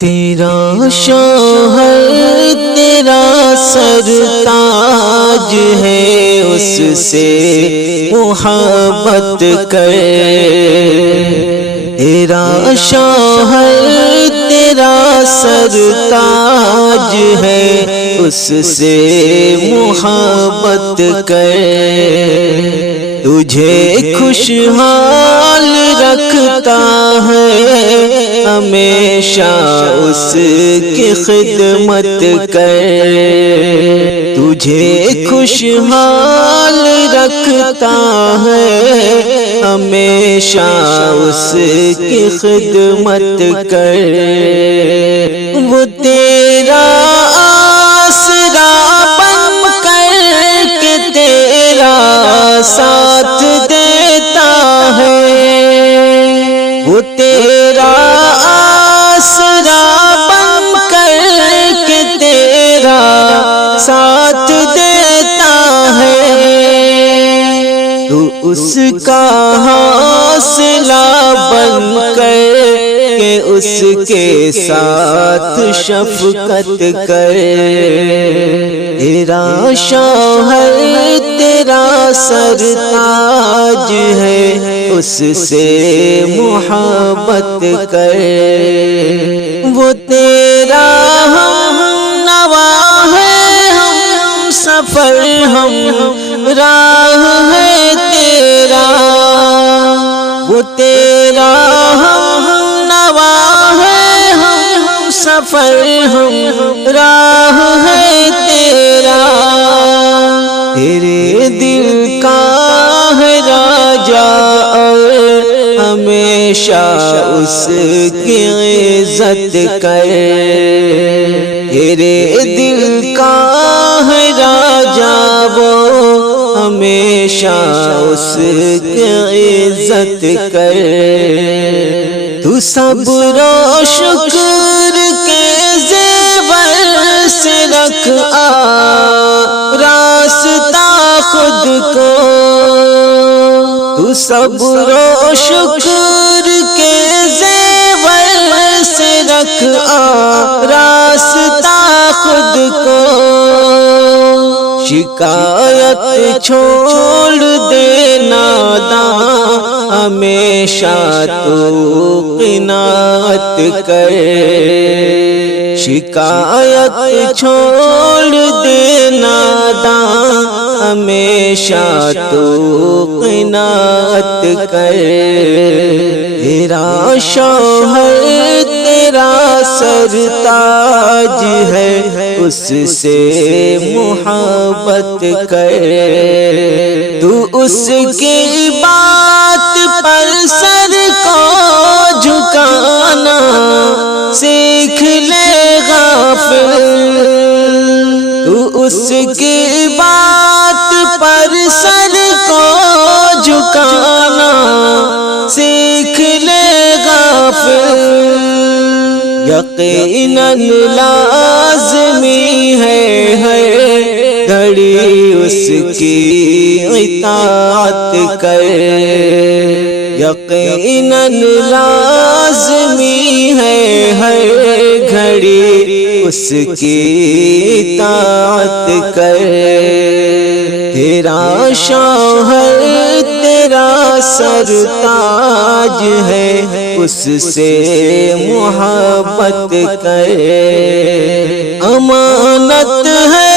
تیرا شوہر تیرا سرتاج ہے، اس سے محبت کر۔ تیرا شوہر تیرا سرتاج ہے، اس سے محبت کر۔ تجھے خوشحال رکھتا ہے، ہمیشہ اس کی خدمت کر۔ تجھے خوشحال رکھتا ہے، ہمیشہ اس کی خدمت کر۔ وہ تیرا آسرا بن کر کے تیرا ساتھ دیتا ہے۔ وہ تیرا آسرا بن کر کے تیرا ساتھ دیتا ہے۔ تو اس کا حوصلہ بن کر کہ اس کے ساتھ شفقت کر۔ تیرا شوہر تیرا سرتاج ہے، اس سے محبت کر۔ وہ تیرا ہم نوا ہے، ہم سفر ہم راہ ہے تیرا۔ وہ تیرا ہم نوا ہے، ہم سفر ہم راہ ہے تیرا۔ تیرے دل کا ہے راجا اور ہمیشہ اس کی عزت کر۔ تیرے دل کا ہے راجا، وہ ہمیشہ اس کی عزت کر۔ تو صبر و شکر کے زیور سے رکھ راستہ خود کو۔ تو صبر و شکر کے زیور سے رکھ راستہ خود کو۔ شکایت چھوڑ دے ناداں، ہمیشہ تو قناعت کر۔ شکایت چھوڑ دے ناداں، ہمیشہ تو قناعت کر۔ تیرا شوہر تیرا سرتاج ہے، اس سے محبت کر۔ تو اس کی بات پر سر کو جھکانا سیکھ لے غافل۔ تو اس کی بات پر سر کو جھکانا سیکھ لے غافل۔ یقیناً لازمی ہے ہر گھڑی اس کی اطاعت کر۔ یقیناً لازمی ہے ہر گھڑی اس کی اطاعت کر۔ تیرا شوہر تیرا سرتاج ہے، اس سے محبت کر۔ امانت ہے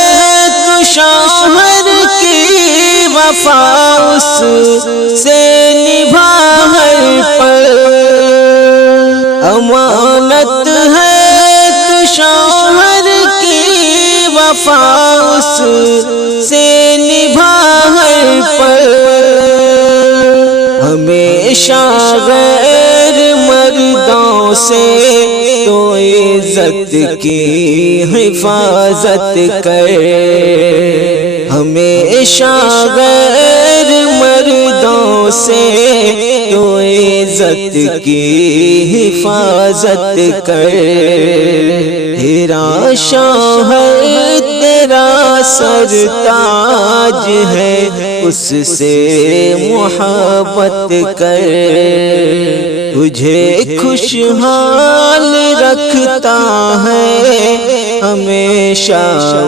تو شوہر کی وفا، اس سے نبھا ہر پل۔ امانت ہے تو شوہر کی وفا، اس سے نبھا ہر پل۔ ہمیشہ غیر مردوں سے تو عزت کی حفاظت کر۔ ہمیشہ غیر مردوں سے تو عزت کی حفاظت کر۔ تیرا شوہر تیرا سرتاج ہے، اس سے محبت کر۔ تجھے خوشحال رکھتا لگتا ہے ہمیشہ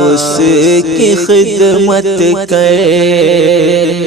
اس کی خدمت کر